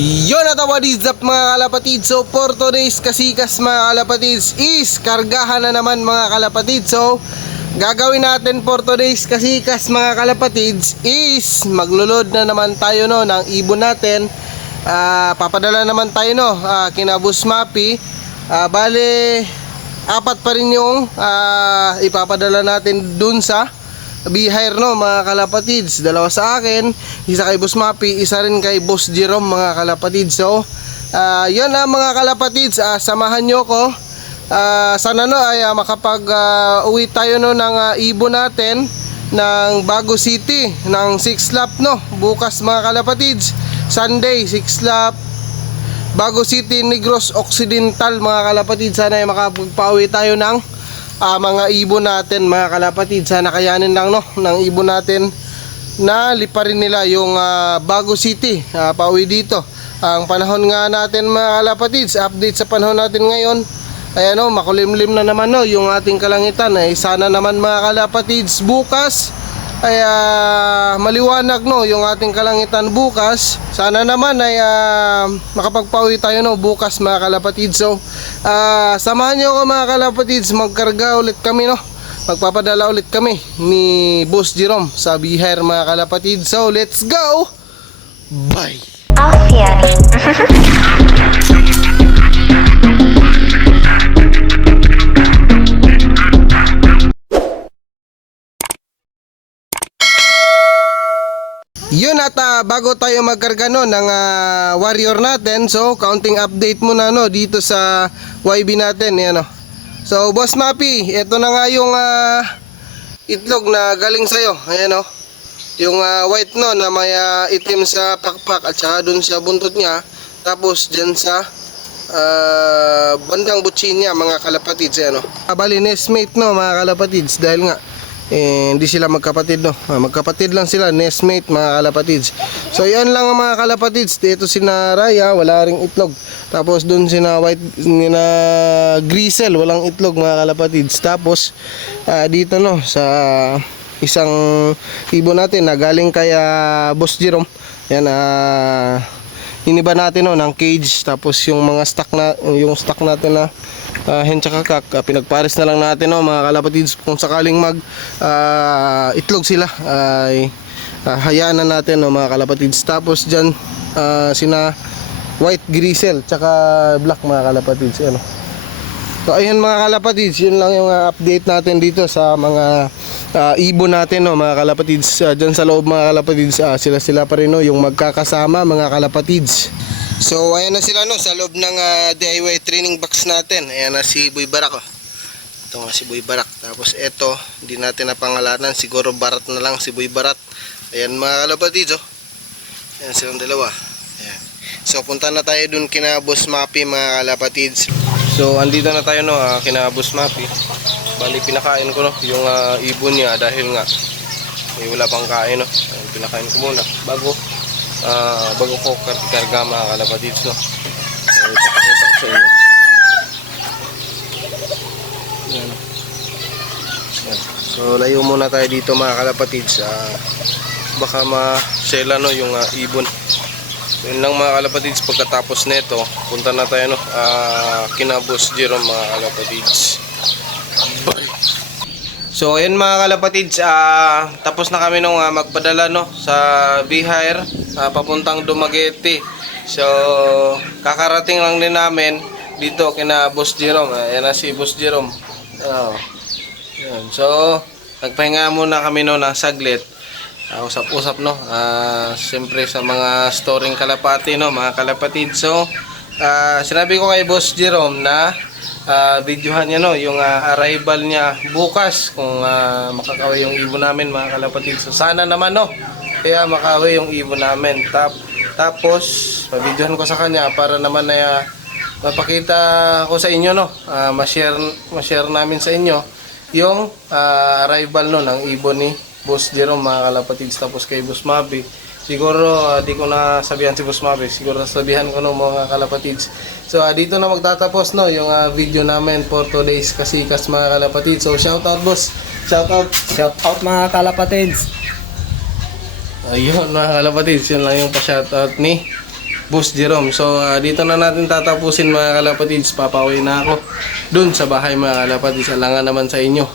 Yun at what is up mga kalapatid. So for today's kasikas mga kalapatid is kargahan na naman mga kalapatid. So gagawin natin for today's kasikas mga kalapatid is maglulod na naman tayo no ng ibon natin. Papadala naman tayo no kina Boss Mappy. Bale apat pa rin yung ipapadala natin dun sa Bihire no mga kalapatids. Dalawa sa akin, isa kay Boss Mappy, isa rin kay Boss Jerome mga kalapatids. So yun na mga kalapatids, samahan nyo ko. Sana no ay makapag uwi tayo no ng ibon natin ng Bago City ng 6 lap no bukas mga kalapatids. Sunday 6 lap Bago City, Negros Occidental mga kalapatids. Sana ay makapagpauwi tayo ng mga ibon natin mga kalapatid. Sana kayanin lang no ng ibon natin na liparin nila yung Bago City pauwi dito. Ang panahon nga natin mga kalapatid, update sa panahon natin ngayon, ayan no, makulimlim na naman no yung ating kalangitan. Ay sana naman mga kalapatid bukas ay maliwanag no yung ating kalangitan bukas. Sana naman ay makapagpauwi tayo no bukas mga kalapatid. So samahan nyo ako mga kalapatid, magkarga ulit kami no, magpapadala ulit kami ni Boss Jerome sa Bihire mga kalapatid. So let's go, bye. Yun at bago tayo magkarga no ng warrior natin, so counting update muna no dito sa YB natin, yan no. So Boss Mappy, ito na nga yung itlog na galing sa'yo, ayan no. Yung white no na may itim sa pakpak at saka dun sa buntot niya, tapos dyan sa bandang butsin niya mga kalapatids, ayan no. Bali nestmate no mga kalapatids, dahil nga hindi sila magkapatid no, magkapatid lang sila, nestmate mga kalapatids. So yan lang mga kalapatids. Dito sina Raya wala ring itlog, tapos dun sina white na Grisel walang itlog mga kalapatids. Tapos dito no sa isang ibon natin na galing kay Boss Jerome, yan iniba natin no ng cage, tapos yung mga stock na yung stock natin na hen tsaka kak, pinagpares na lang natin no mga kalapatids. Kung sakaling mag itlog sila ay hayaan na natin no mga kalapatids. Tapos dyan sina white Grisel tsaka black mga kalapatids, ano. So ayun mga kalapatids, yun lang yung update natin dito sa mga ibon natin no mga kalapatids. Dyan sa loob mga kalapatids, sila pa rin no yung magkakasama mga kalapatids. So ayan na sila no sa loob ng DIY training box natin. Ayan na si Boy Barak oh. Ito nga si Boy Barak. Tapos eto, hindi natin napangalanan, siguro Barat na lang si Boy Barat. Ayan mga kalapatids oh. Ayan silang dalawa. Ayan. So punta na tayo dun kina Boss Mappy mga kalapatids. So andito na tayo no kina Boss Mappy. Bali pinakain ko no yung ibon niya dahil nga wala pang kain no. Ayan, pinakain ko muna bago ko karga mga kalapatids no. So ipapakita ko sa inyo. Yan. So layo muna tayo dito mga kalapatids, baka ma-sela no yung ibon. Yun lang mga kalapatids. Pagkatapos nito punta na tayo no kina Boss Jerome mga kalapatids. Bye. So ayun mga kalapatids, tapos na kami nung magpadala no sa Bihire papuntang Dumaguete. So kakarating lang din namin dito kina Boss Jerome. Ayan na si Boss Jerome. Yan. So nagpahinga muna kami no ng saglit, usap-usap no, siyempre sa mga storing kalapati no mga kalapatid. So sinabi ko kay Boss Jerome na videohan niya no yung arrival niya bukas kung makakawi yung ibon namin mga kalapatid. So sana naman no kaya makawi yung ibon namin. Tapos pa-videohan ko sa kanya para naman na mapakita ko sa inyo no, ma-share namin sa inyo yung arrival no ng ibon ni Boss Jerome mga kalapatids. Tapos kay Boss Mappy, siguro di ko na sabihan si Boss Mappy, siguro sabihan ko no mga kalapatids. So dito na magtatapos no yung video namin for today's kasikas mga kalapatids. So shout out boss, shout out mga kalapatids. Ayun mga kalapatids, yun lang yung pa-shoutout ni Boss Jerome. So dito na natin tatapusin mga kalapatids. Papauwi na ako dun sa bahay mga kalapatids. Alangan naman sa inyo.